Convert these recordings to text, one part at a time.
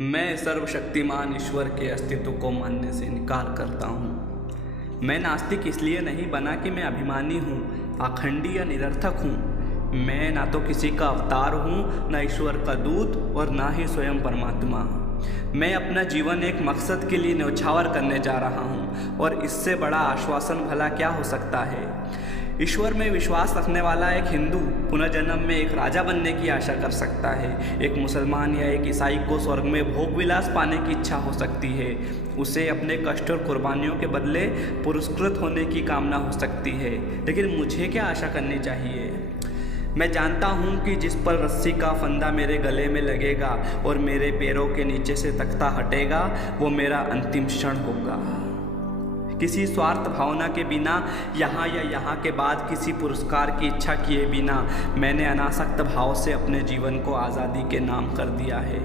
मैं सर्वशक्तिमान ईश्वर के अस्तित्व को मानने से इनकार करता हूँ। मैं नास्तिक इसलिए नहीं बना कि मैं अभिमानी हूँ, पाखंडी या निरर्थक हूँ। मैं ना तो किसी का अवतार हूँ, ना ईश्वर का दूत और ना ही स्वयं परमात्मा। मैं अपना जीवन एक मकसद के लिए न्यौछावर करने जा रहा हूँ और इससे बड़ा आश्वासन भला क्या हो सकता है। ईश्वर में विश्वास रखने वाला एक हिंदू पुनर्जन्म में एक राजा बनने की आशा कर सकता है। एक मुसलमान या एक ईसाई को स्वर्ग में भोग विलास पाने की इच्छा हो सकती है। उसे अपने कष्ट और कुर्बानियों के बदले पुरस्कृत होने की कामना हो सकती है। लेकिन मुझे क्या आशा करनी चाहिए? मैं जानता हूँ कि जिस पर रस्सी का फंदा मेरे गले में लगेगा और मेरे पैरों के नीचे से तख्ता हटेगा, वो मेरा अंतिम क्षण होगा। किसी स्वार्थ भावना के बिना, यहाँ या यहाँ के बाद किसी पुरस्कार की इच्छा किए बिना मैंने अनासक्त भाव से अपने जीवन को आज़ादी के नाम कर दिया है।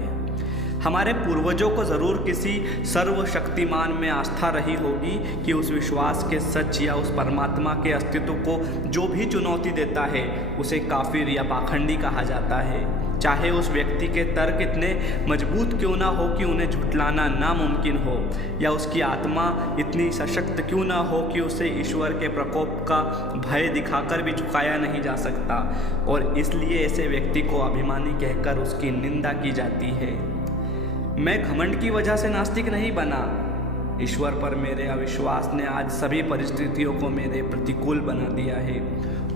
हमारे पूर्वजों को ज़रूर किसी सर्वशक्तिमान में आस्था रही होगी कि उस विश्वास के सच या उस परमात्मा के अस्तित्व को जो भी चुनौती देता है उसे काफिर या पाखंडी कहा जाता है। चाहे उस व्यक्ति के तर्क इतने मजबूत क्यों ना हो कि उन्हें झुठलाना नामुमकिन हो, या उसकी आत्मा इतनी सशक्त क्यों ना हो कि उसे ईश्वर के प्रकोप का भय दिखाकर भी झुकाया नहीं जा सकता, और इसलिए ऐसे व्यक्ति को अभिमानी कहकर उसकी निंदा की जाती है। मैं घमंड की वजह से नास्तिक नहीं बना। ईश्वर पर मेरे अविश्वास ने आज सभी परिस्थितियों को मेरे प्रतिकूल बना दिया है,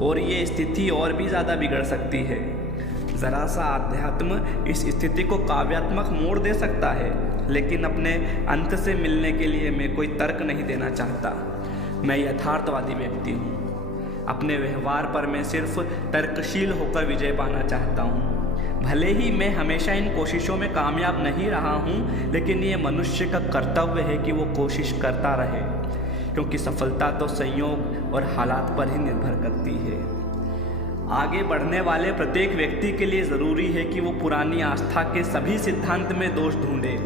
और ये स्थिति और भी ज़्यादा बिगड़ सकती है। ज़रा सा अध्यात्म इस स्थिति को काव्यात्मक मोड़ दे सकता है, लेकिन अपने अंत से मिलने के लिए मैं कोई तर्क नहीं देना चाहता। मैं यथार्थवादी व्यक्ति हूँ। अपने व्यवहार पर मैं सिर्फ तर्कशील होकर विजय पाना चाहता हूँ। भले ही मैं हमेशा इन कोशिशों में कामयाब नहीं रहा हूँ, लेकिन ये मनुष्य का कर्तव्य है कि वो कोशिश करता रहे, क्योंकि सफलता तो संयोग और हालात पर ही निर्भर करती है। आगे बढ़ने वाले प्रत्येक व्यक्ति के लिए ज़रूरी है कि वो पुरानी आस्था के सभी सिद्धांत में दोष ढूंढे।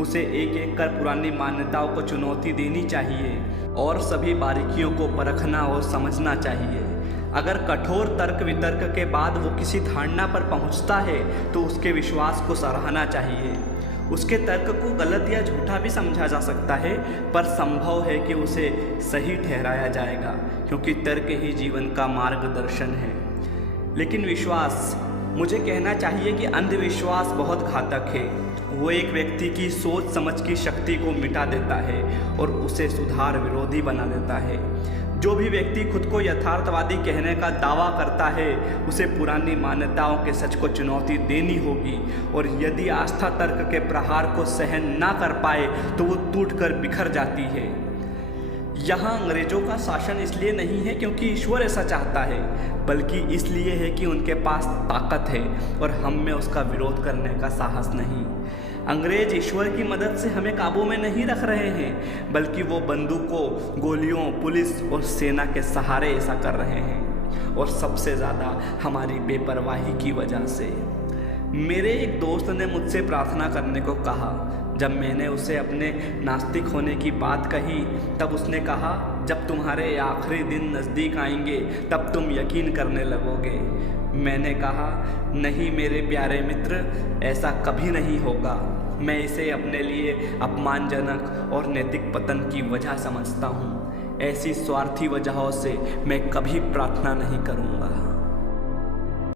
उसे एक एक कर पुरानी मान्यताओं को चुनौती देनी चाहिए और सभी बारीकियों को परखना और समझना चाहिए। अगर कठोर तर्क वितर्क के बाद वो किसी धारणा पर पहुंचता है तो उसके विश्वास को सराहना चाहिए। उसके तर्क को गलत या झूठा भी समझा जा सकता है, पर संभव है कि उसे सही ठहराया जाएगा, क्योंकि तर्क ही जीवन का मार्गदर्शन है। लेकिन विश्वास, मुझे कहना चाहिए कि अंधविश्वास बहुत घातक है। वो एक व्यक्ति की सोच समझ की शक्ति को मिटा देता है और उसे सुधार विरोधी बना देता है। जो भी व्यक्ति खुद को यथार्थवादी कहने का दावा करता है, उसे पुरानी मान्यताओं के सच को चुनौती देनी होगी, और यदि आस्था तर्क के प्रहार को सहन ना कर पाए तो वो टूटकर बिखर जाती है। यहाँ अंग्रेजों का शासन इसलिए नहीं है क्योंकि ईश्वर ऐसा चाहता है, बल्कि इसलिए है कि उनके पास ताकत है और हम में उसका विरोध करने का साहस नहीं। अंग्रेज ईश्वर की मदद से हमें काबू में नहीं रख रहे हैं, बल्कि वो बंदूकों, गोलियों, पुलिस और सेना के सहारे ऐसा कर रहे हैं, और सबसे ज़्यादा हमारी बेपरवाही की वजह से। मेरे एक दोस्त ने मुझसे प्रार्थना करने को कहा। जब मैंने उसे अपने नास्तिक होने की बात कही, तब उसने कहा, जब तुम्हारे आखिरी दिन नज़दीक आएंगे तब तुम यकीन करने लगोगे। मैंने कहा, नहीं मेरे प्यारे मित्र, ऐसा कभी नहीं होगा। मैं इसे अपने लिए अपमानजनक और नैतिक पतन की वजह समझता हूँ। ऐसी स्वार्थी वजहों से मैं कभी प्रार्थना नहीं करूँगा।